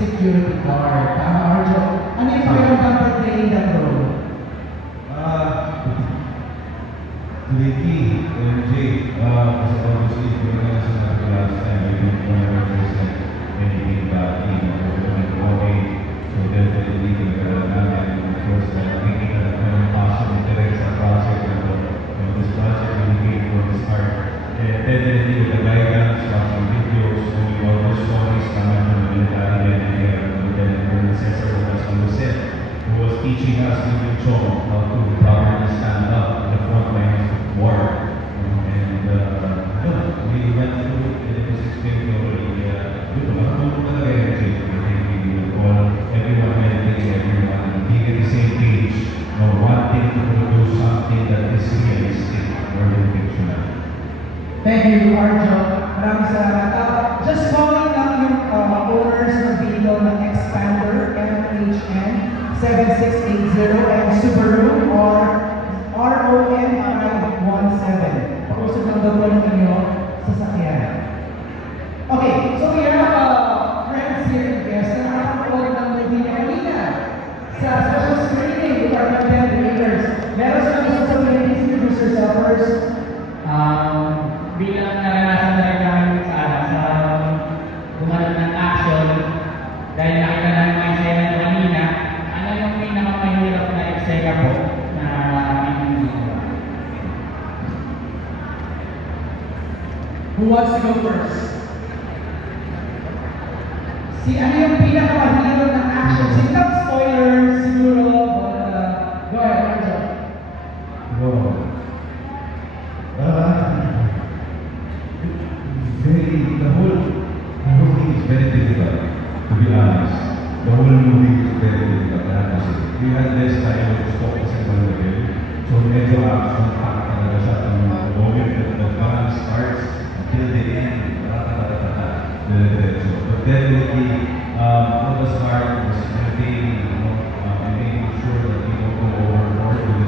security guard. Tama, Arjo? Ano yung pakiramdam pag-playing that role? Ah, Ricky, MJ, uh, kasi obviously, kung ano na sinabi ko last time, I don't want to represent anything bad in or doing okay. So definitely, nagkaroon namin, and of course, uh, nakikita na kami ng passion and direct sa project. And this project really came from his heart. And definitely, the guidance, Lucas who was teaching us, William Chong, how to properly stand up in the front lines of war. And uh, we went through it and it was already. Uh. I think we all, everyone helping everyone, being at the same page, you wanting to produce something that is realistic than fictional. Thank you, Arjo. Maraming salamat. 7680 Si ano yung pinakamahirap ng action? Si not spoiler siguro, but uh, go ahead, Arjo. Wow. Uh, very, the whole, the thing is very difficult, to be honest. The whole movie is very difficult, honestly. We had less time to stop kasi level. So medyo action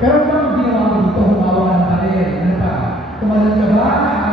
Pero ang ginawa mo dito? Humawa ng parin. Ano pa? Tumalon ka ba?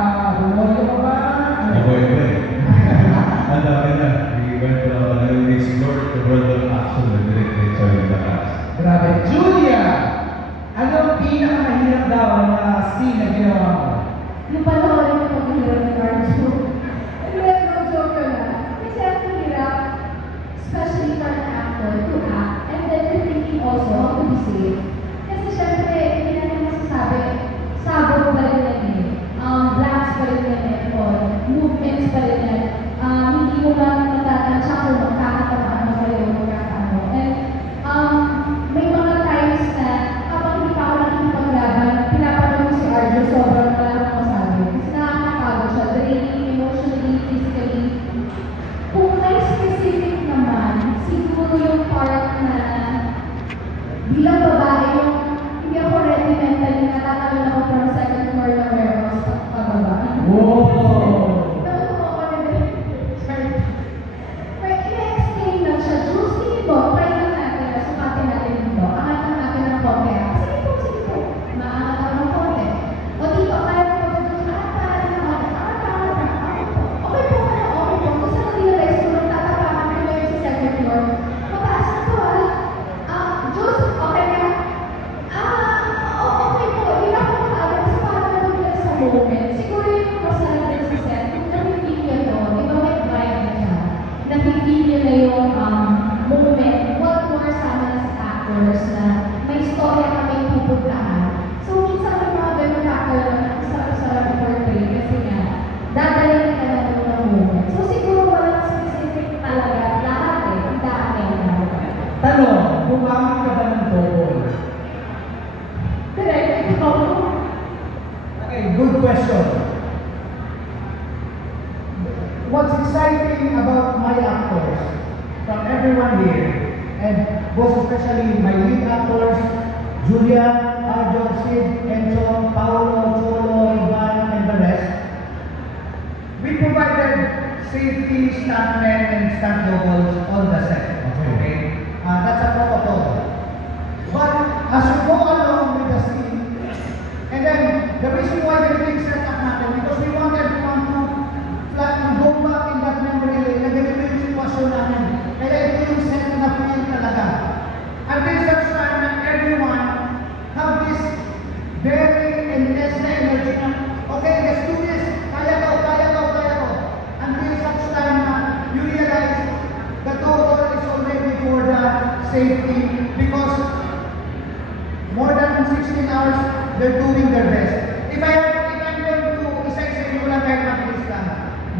farmers, they're doing their best. If I if I'm going to isa-isa yung wala tayong makilista,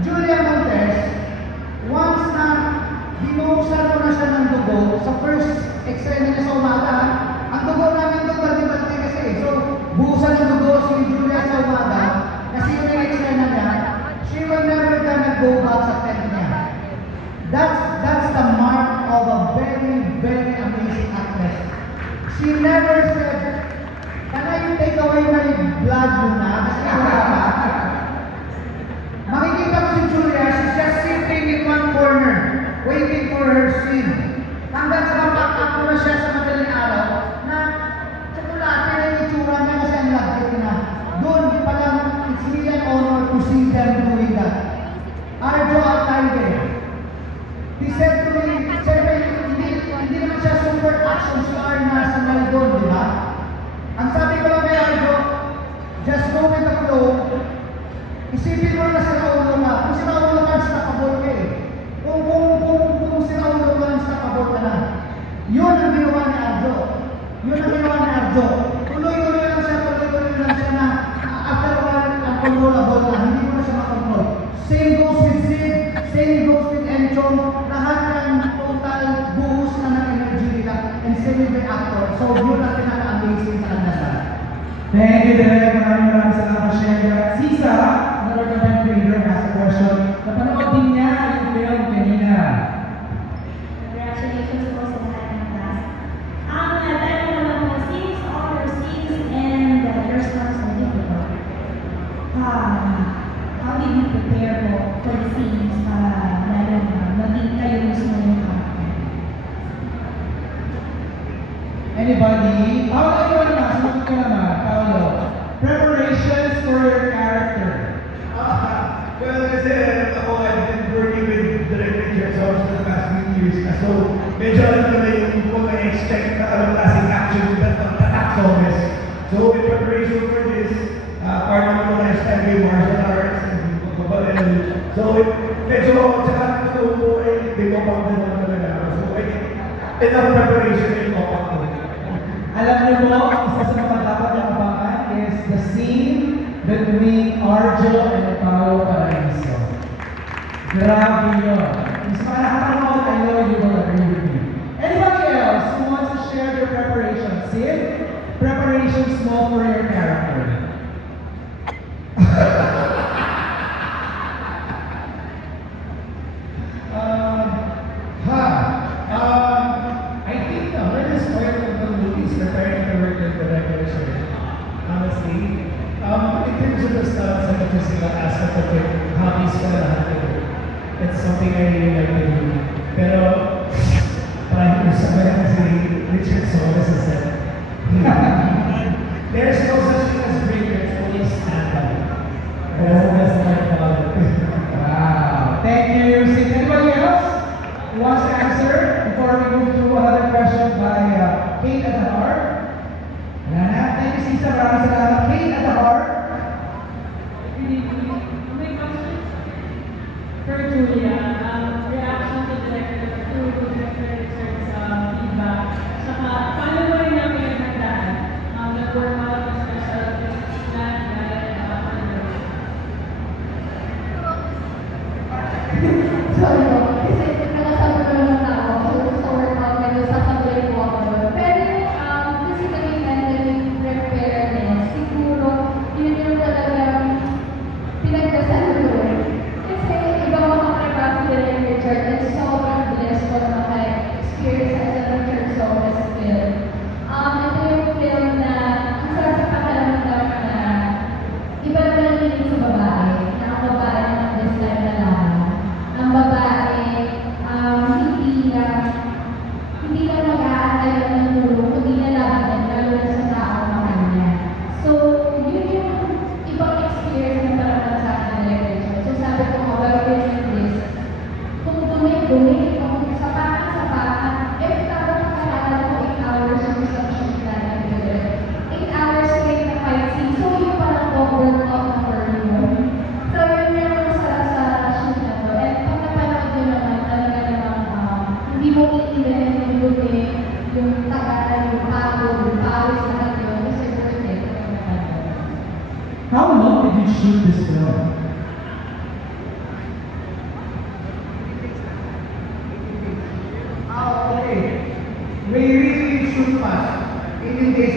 Julia Montes, once na hinuhusan ko na siya ng dugo, sa first x-ray niya sa umaga, ang dugo namin doon, balti-balti kasi. So, buhusan ng dugo si Julia sa umaga, kasi yun yung x-ray na niya, she will never gonna go back sa tent niya. That's, that's the mark of a very, very amazing actress. She never said, yung takeaway na i-vlog mo na, kasi pa. Makikita mo si Julia, she's just sitting in one corner, waiting for her scene. Hanggang sa mapakap na siya sa madaling araw, na tsokolate na yung itsura niya kasi ang lagkit na. Doon pala, it's really an honor to see them doing that. Arjo Alcaide. He said to me, Sir, hindi naman siya super action star na sa Maldon. So, medyo tsaka gusto ko po eh, di ko pang na talaga. So, eh, enough preparation yung ko pang Alam niyo mo, isa sa mga dapat na abangan is the scene between Arjo and Paolo Paraiso. Grabe yun. aspect of it, hobbies. It's something I really like to do. Pero, parang usap na kasi Richardson, representar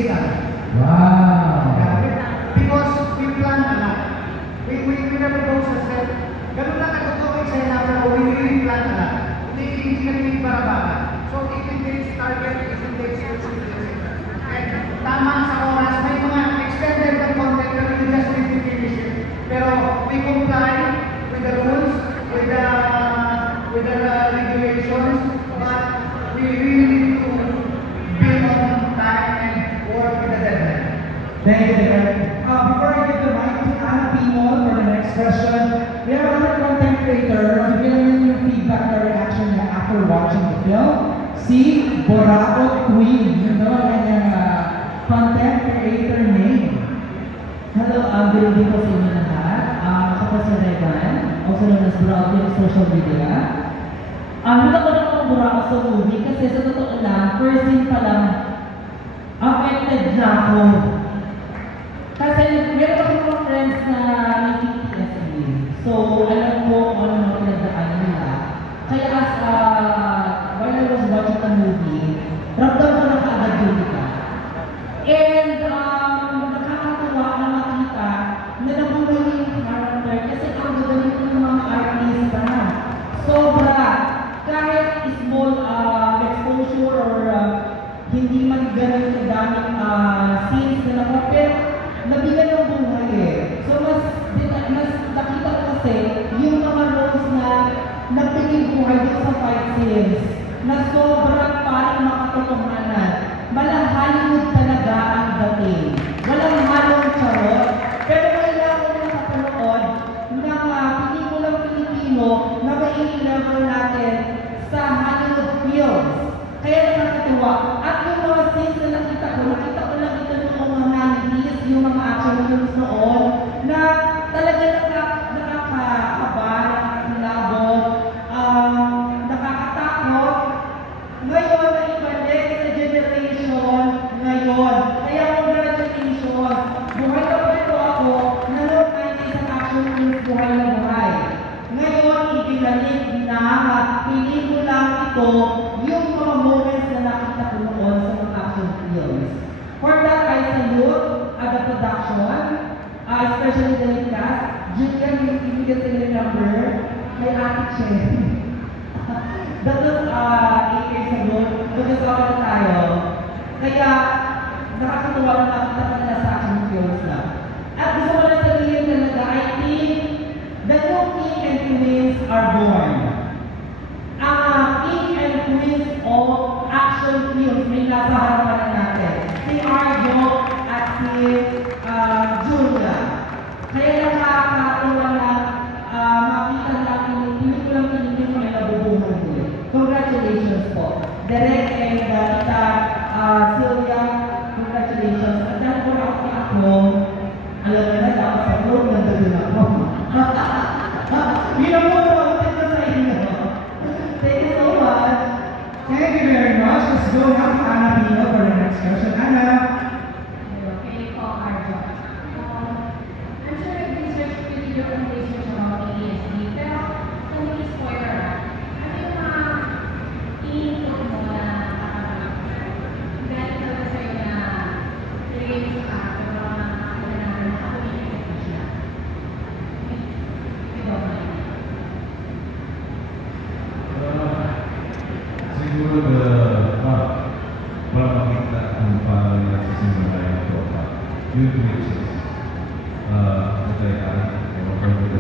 18 days na. Wow! Because we plan na lang. We, we, we never go sa set. Ganun lang ang totoo yung sa'yo namin, we really plan na lang. Hindi, hindi kami barabaran. So, 18 days target, 18 days execution. And tama sa oras, may mga extended na content pero we just need to finish it. Pero we comply with the rules, with the, with the uh, regulations, but we really need to be on time and work with the deadline. Thank you, Derek. Uh, before I give the mic to Anna Pimol for the next question, we have another content creator. Bigyan namin yung feedback na reaction after watching the film. Si Boraot Queen. Yun daw ang kanyang uh, content creator name. Hello, um, good evening po sa inyo lahat. Um, ako po si also known as Buraot in social media. Um, nagkaroon ako ng Buraot sa movie kasi sa totoo lang, first scene pa lang, affected na ako. Kasi meron ako mga friends na may PTSD. So, alam ko ano mga pinagdaan nila. Kaya as, uh, while I was watching the movie, ramdam ko na kaagad yun ka. And um, nakakatuwa na makita na nabuhay yung character kasi ang gagaling ng mga artista na. Sobra. Kahit small uh, exposure or uh, hindi man ganun kadaming uh, scenes na nakuha, pero nabigyan ng buhay eh. So mas, din- mas nakita ko kasi yung mga roles na nagbigay buhay dito sa fight scenes na sobrang parang makatotohanan. Malang Hollywood talaga ang dating. Walang halong charot. Pero kailangan ko nakapanood ng uh, pelikulang Pilipino na mai-level natin sa Hollywood films. Kaya nakakatuwa. At yung mga scenes na nakita ko, nakita ko lang ito noong mga 90s, yung mga action films noon, na talaga nakaka nakakakaba, nakakilabot, um, nakakatakot, ngayon, na ibalik sa generation ngayon. Kaya congratulations. Buhay na pwede ako na noong 90s ang action films buhay na buhay. Ngayon, ibinalik na pelikulang ito yung mga moments na nakita ko noon sa mga action films. For that, I salute uh, the production, uh, especially the lead cast. Julian, yung ibigay sa number kay Ate Chen. That was uh, eight years ago, magkasama na tayo. Kaya, nakakatuwa na nakita ka nila sa action films na. At gusto ko na sabihin talaga, I think, the new king and queens are born. Ang uh, king and queens of action films may nasa harapan na natin. Si Arjo at si uh, Julia. Kaya nakakatuwa na uh, makita natin yung pelikulang Pilipino ay nabubuhay. Congratulations po. Direk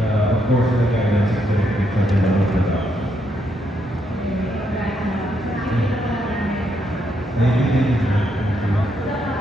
Uh, of course, the guidance is there to try to look it Thank you.